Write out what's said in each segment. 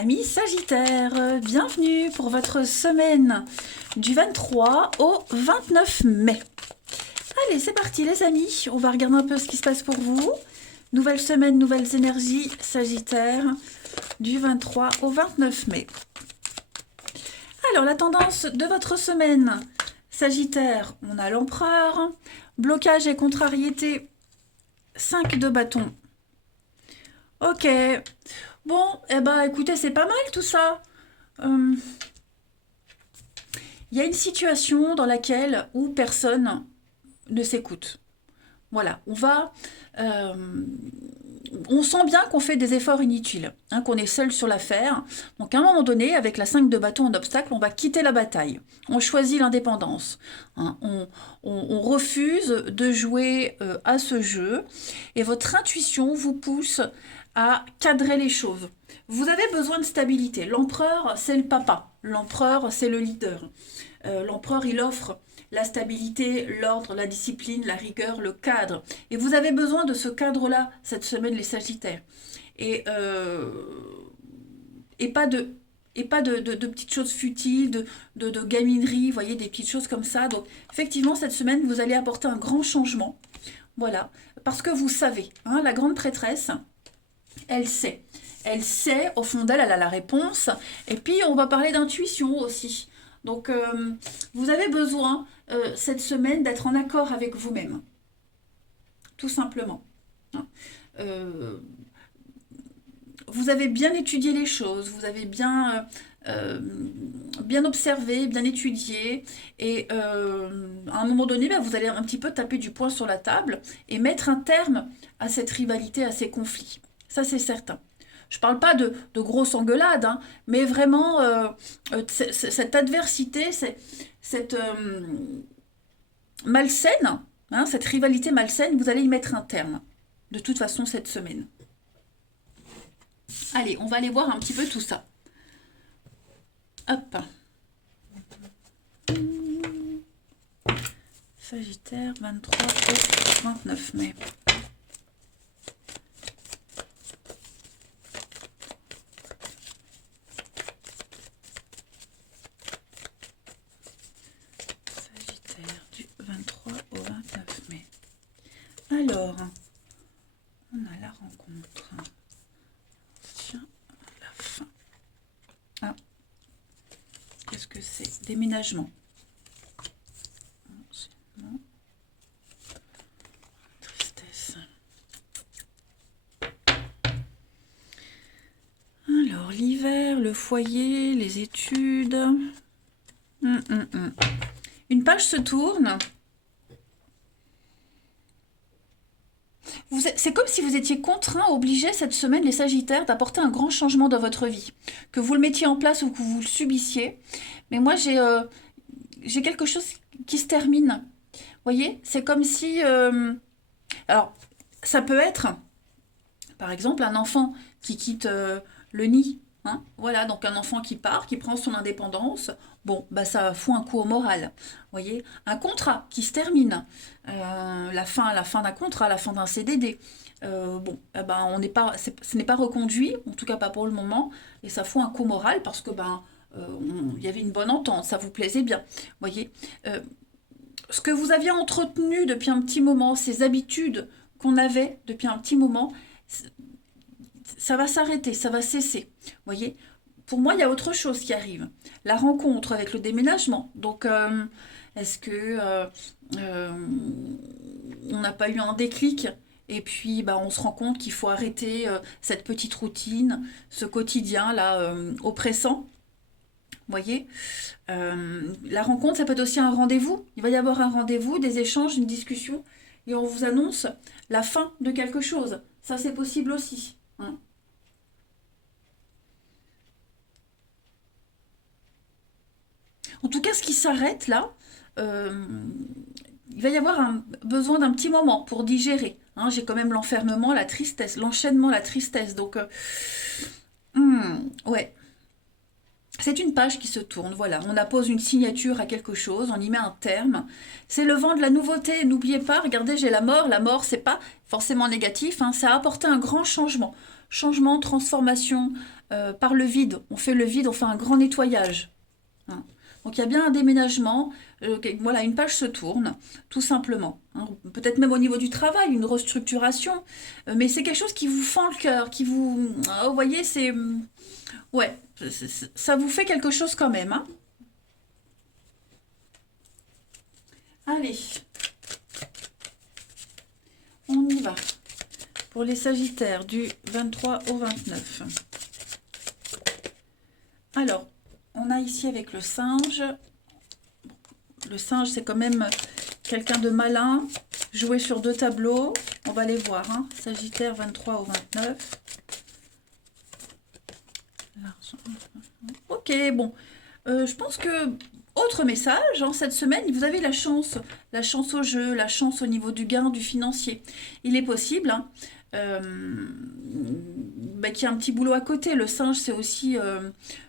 Amis Sagittaire, bienvenue pour votre semaine du 23 au 29 mai. Allez, c'est parti les amis, on va regarder un peu ce qui se passe pour vous. Nouvelle semaine, nouvelles énergies Sagittaire du 23 au 29 mai. Alors, la tendance de votre semaine Sagittaire, on a l'empereur, blocage et contrariété, 5 de bâton. Ok, bon, eh ben écoutez, c'est pas mal tout ça. Il y a une situation dans laquelle où personne ne s'écoute. Voilà, on sent bien qu'on fait des efforts inutiles, hein, qu'on est seul sur l'affaire. Donc à un moment donné, avec la 5 de bâton en obstacle, on va quitter la bataille. On choisit l'indépendance. Hein, on refuse de jouer à ce jeu. Et votre intuition vous pousse à cadrer les choses. Vous avez besoin de stabilité. L'empereur, c'est le papa. L'empereur, c'est le leader. L'empereur, il offre la stabilité, l'ordre, la discipline, la rigueur, le cadre. Et vous avez besoin de ce cadre-là cette semaine, les Sagittaires. Et pas de petites choses futiles, de gamineries, vous voyez, des petites choses comme ça. Donc, effectivement, cette semaine, vous allez apporter un grand changement. Voilà. Parce que vous savez, hein, la grande prêtresse, elle sait. Elle sait, au fond d'elle, elle a la réponse. Et puis, on va parler d'intuition aussi. Donc, vous avez besoin, cette semaine, d'être en accord avec vous-même. Tout simplement. Hein. Vous avez bien étudié les choses, vous avez bien observé, bien étudié, et à un moment donné, vous allez un petit peu taper du poing sur la table et mettre un terme à cette rivalité, à ces conflits. Ça, c'est certain. Je ne parle pas de grosses engueulades, hein, mais vraiment, cette adversité, cette malsaine, hein, cette rivalité malsaine, vous allez y mettre un terme, de toute façon, cette semaine. Allez, on va aller voir un petit peu tout ça. Hop. Sagittaire, 23 et 29 mai. Sagittaire, du 23 au 29 mai. Alors, on a la rencontre. La fin. Ah, qu'est-ce que c'est? Déménagement. Non. Tristesse. Alors, l'hiver, le foyer, les études. Une page se tourne. C'est comme si vous étiez contraint, obligé cette semaine, les Sagittaires, d'apporter un grand changement dans votre vie. Que vous le mettiez en place ou que vous le subissiez. Mais moi, j'ai quelque chose qui se termine. Vous voyez, c'est comme si... alors, ça peut être, par exemple, un enfant qui quitte le nid. Hein, voilà, donc un enfant qui part, qui prend son indépendance. Bon, bah ça fout un coup au moral. Vous voyez, un contrat qui se termine. La fin d'un contrat, la fin d'un CDD. Bon, eh ben, ce n'est pas reconduit, en tout cas pas pour le moment, et ça fout un coup au moral parce que il y avait une bonne entente, ça vous plaisait bien. Vous voyez, ce que vous aviez entretenu depuis un petit moment, ces habitudes qu'on avait depuis un petit moment, ça va s'arrêter, ça va cesser. Vous voyez, pour moi, il y a autre chose qui arrive. La rencontre avec le déménagement. Donc, est-ce que on n'a pas eu un déclic et puis on se rend compte qu'il faut arrêter cette petite routine, ce quotidien là oppressant. Vous voyez, la rencontre, ça peut être aussi un rendez-vous. Il va y avoir un rendez-vous, des échanges, une discussion, et on vous annonce la fin de quelque chose. Ça, c'est possible aussi. Hein. En tout cas, ce qui s'arrête là, euh, il va y avoir besoin d'un petit moment pour digérer. Hein. J'ai quand même l'enfermement, la tristesse, l'enchaînement, la tristesse. Donc, ouais. C'est une page qui se tourne, voilà. On appose une signature à quelque chose, on y met un terme. C'est le vent de la nouveauté. N'oubliez pas, regardez, j'ai la mort. La mort, c'est pas forcément négatif, hein, ça a apporté un grand changement. changement, transformation par le vide. On fait le vide, on fait un grand nettoyage. Hein. Donc il y a bien un déménagement, voilà, une page se tourne, tout simplement. Hein. Peut-être même au niveau du travail, une restructuration, mais c'est quelque chose qui vous fend le cœur, qui vous... vous voyez, c'est... ouais, ça vous fait quelque chose quand même. Hein. Allez, on y va. Pour les Sagittaires, du 23 au 29. Alors, on a ici avec le singe. Le singe, c'est quand même quelqu'un de malin. Joué sur 2 tableaux. On va les voir. Hein. Sagittaire, 23 au 29. Ok, bon. Je pense que... Autre message, hein, cette semaine, vous avez la chance au jeu, la chance au niveau du gain, du financier. Il est possible hein, qu'il y ait un petit boulot à côté. Le singe, c'est aussi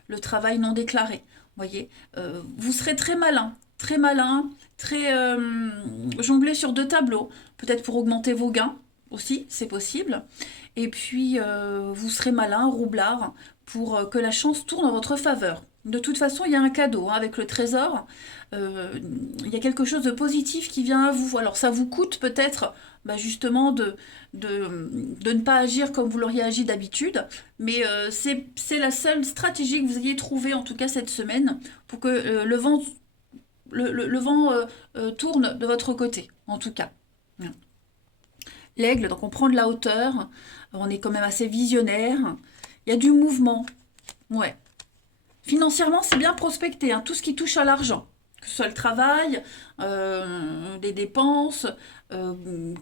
le travail non déclaré. Voyez, vous serez très malin, très jonglé sur 2 tableaux. Peut-être pour augmenter vos gains aussi, c'est possible. Et puis, vous serez malin, roublard, pour que la chance tourne en votre faveur. De toute façon, il y a un cadeau hein, avec le trésor. Il y a quelque chose de positif qui vient à vous. Alors, ça vous coûte peut-être justement de ne pas agir comme vous l'auriez agi d'habitude. Mais c'est la seule stratégie que vous ayez trouvée, en tout cas cette semaine, pour que le vent tourne de votre côté, en tout cas. L'aigle, donc on prend de la hauteur. On est quand même assez visionnaire. Il y a du mouvement. Ouais. Financièrement, c'est bien prospecté, hein, tout ce qui touche à l'argent, que ce soit le travail, des dépenses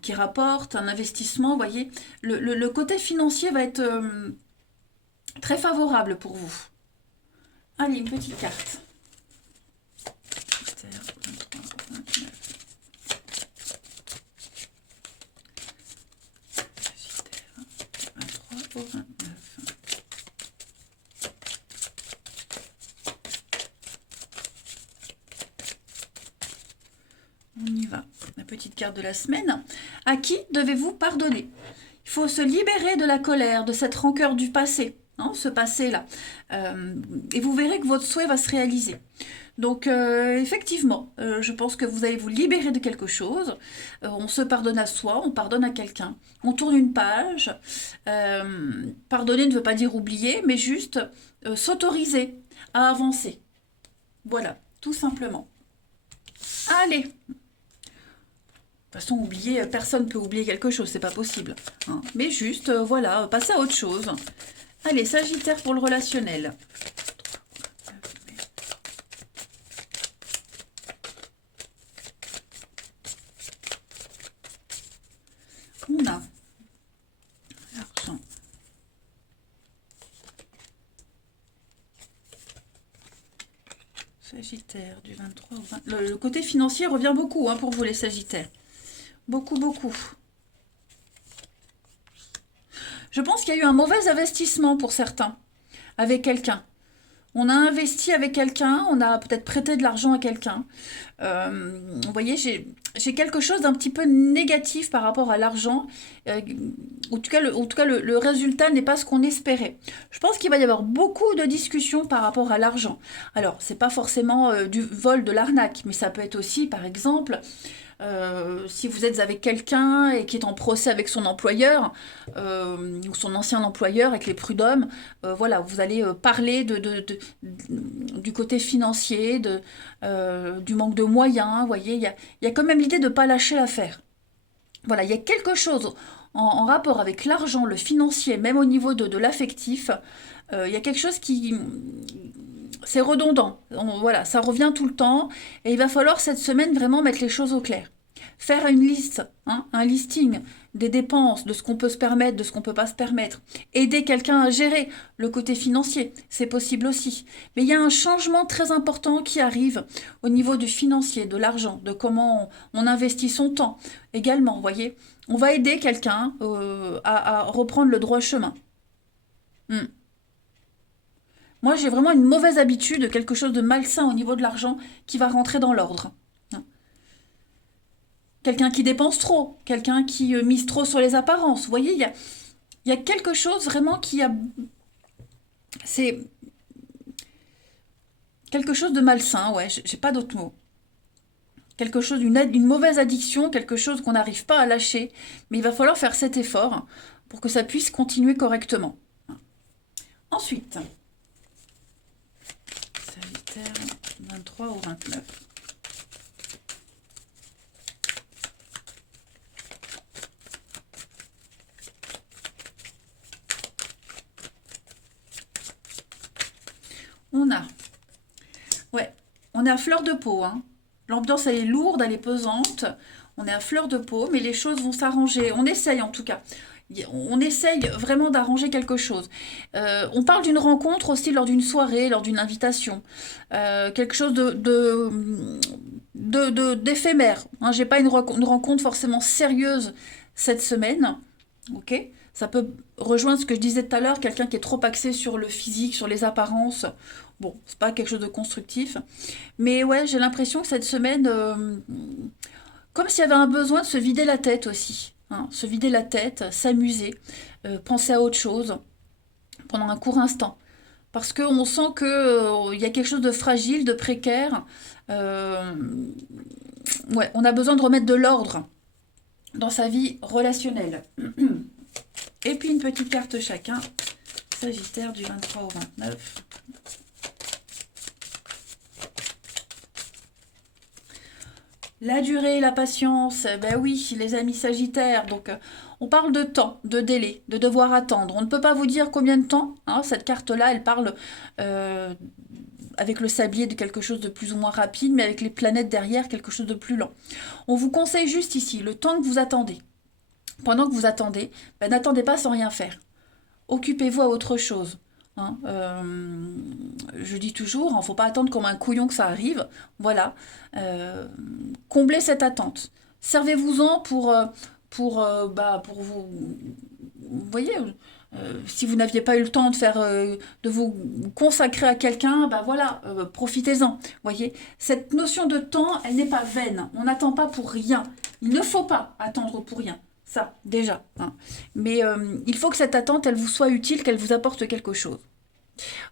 qui rapportent, un investissement, vous voyez. Le côté financier va être très favorable pour vous. Allez, une petite carte. Sagittaire, 23, 29. Sagittaire, 23 au 29. On y va. La petite carte de la semaine. À qui devez-vous pardonner? Il faut se libérer de la colère, de cette rancœur du passé, hein, ce passé-là. Et vous verrez que votre souhait va se réaliser. Donc, effectivement, je pense que vous allez vous libérer de quelque chose. On se pardonne à soi, on pardonne à quelqu'un. On tourne une page. Pardonner ne veut pas dire oublier, mais juste s'autoriser à avancer. Voilà, tout simplement. Allez! De toute façon, oublier, personne ne peut oublier quelque chose, c'est pas possible. Hein. Mais juste, voilà, passer à autre chose. Allez, Sagittaire pour le relationnel. On a l'argent. Sagittaire du 23 au 20. Le côté financier revient beaucoup hein, pour vous les Sagittaires. Beaucoup, beaucoup. Je pense qu'il y a eu un mauvais investissement pour certains, avec quelqu'un. On a investi avec quelqu'un, on a peut-être prêté de l'argent à quelqu'un. Vous voyez, j'ai quelque chose d'un petit peu négatif par rapport à l'argent. En tout cas, le résultat n'est pas ce qu'on espérait. Je pense qu'il va y avoir beaucoup de discussions par rapport à l'argent. Alors, c'est pas forcément du vol, de l'arnaque, mais ça peut être aussi, par exemple, si vous êtes avec quelqu'un et qui est en procès avec son employeur, ou son ancien employeur avec les prud'hommes, voilà, vous allez parler du côté financier, du manque de moyens, vous voyez, il y a quand même l'idée de ne pas lâcher l'affaire. Voilà, il y a quelque chose en rapport avec l'argent, le financier, même au niveau de l'affectif, il y a quelque chose qui... C'est redondant, voilà, ça revient tout le temps, et il va falloir cette semaine vraiment mettre les choses au clair. Faire une liste, hein, un listing des dépenses, de ce qu'on peut se permettre, de ce qu'on ne peut pas se permettre. Aider quelqu'un à gérer le côté financier, c'est possible aussi. Mais il y a un changement très important qui arrive au niveau du financier, de l'argent, de comment on investit son temps également, vous voyez. On va aider quelqu'un à reprendre le droit chemin. Moi, j'ai vraiment une mauvaise habitude, quelque chose de malsain au niveau de l'argent qui va rentrer dans l'ordre. Quelqu'un qui dépense trop, quelqu'un qui mise trop sur les apparences. Vous voyez, il Il y a quelque chose vraiment qui a... C'est quelque chose de malsain, ouais, j'ai pas d'autre mot. Quelque chose, une mauvaise addiction, quelque chose qu'on n'arrive pas à lâcher, mais il va falloir faire cet effort pour que ça puisse continuer correctement. Ensuite, Sagittaire 23 au 29. On a, ouais, on est à fleur de peau, hein. L'ambiance, elle est lourde, elle est pesante. On est à fleur de peau, mais les choses vont s'arranger. On essaye en tout cas. On essaye vraiment d'arranger quelque chose. On parle d'une rencontre aussi lors d'une soirée, lors d'une invitation. Quelque chose d'éphémère. Hein, j'ai pas une rencontre forcément sérieuse cette semaine. Ok, ça peut rejoindre ce que je disais tout à l'heure, quelqu'un qui est trop axé sur le physique, sur les apparences. Bon, c'est pas quelque chose de constructif. Mais ouais, j'ai l'impression que cette semaine, comme s'il y avait un besoin de se vider la tête aussi. Hein, se vider la tête, s'amuser, penser à autre chose pendant un court instant. Parce qu'on sent qu'il y a quelque chose de fragile, de précaire. Euh, ouais, on a besoin de remettre de l'ordre dans sa vie relationnelle. Et puis une petite carte chacun. Sagittaire du 23 au 29. La durée, la patience, ben oui, les amis sagittaires. Donc, on parle de temps, de délai, de devoir attendre. On ne peut pas vous dire combien de temps. Hein, cette carte-là, elle parle euh, avec le sablier de quelque chose de plus ou moins rapide, mais avec les planètes derrière, quelque chose de plus lent. On vous conseille juste ici, le temps que vous attendez. Pendant que vous attendez, ben, n'attendez pas sans rien faire. Occupez-vous à autre chose. Hein, je dis toujours, il ne faut pas attendre comme un couillon que ça arrive. Voilà. Euh, Comblez cette attente. Servez-vous-en pour vous. Vous voyez, si vous n'aviez pas eu le temps de faire, de vous consacrer à quelqu'un, bah voilà, profitez-en. Voyez, cette notion de temps, elle n'est pas vaine. On n'attend pas pour rien. Il ne faut pas attendre pour rien. Ça, déjà. Hein. Mais il faut que cette attente, elle vous soit utile, qu'elle vous apporte quelque chose.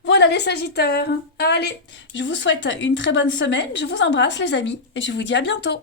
Voilà les Sagittaires. Allez, je vous souhaite une très bonne semaine. Je vous embrasse les amis et je vous dis à bientôt.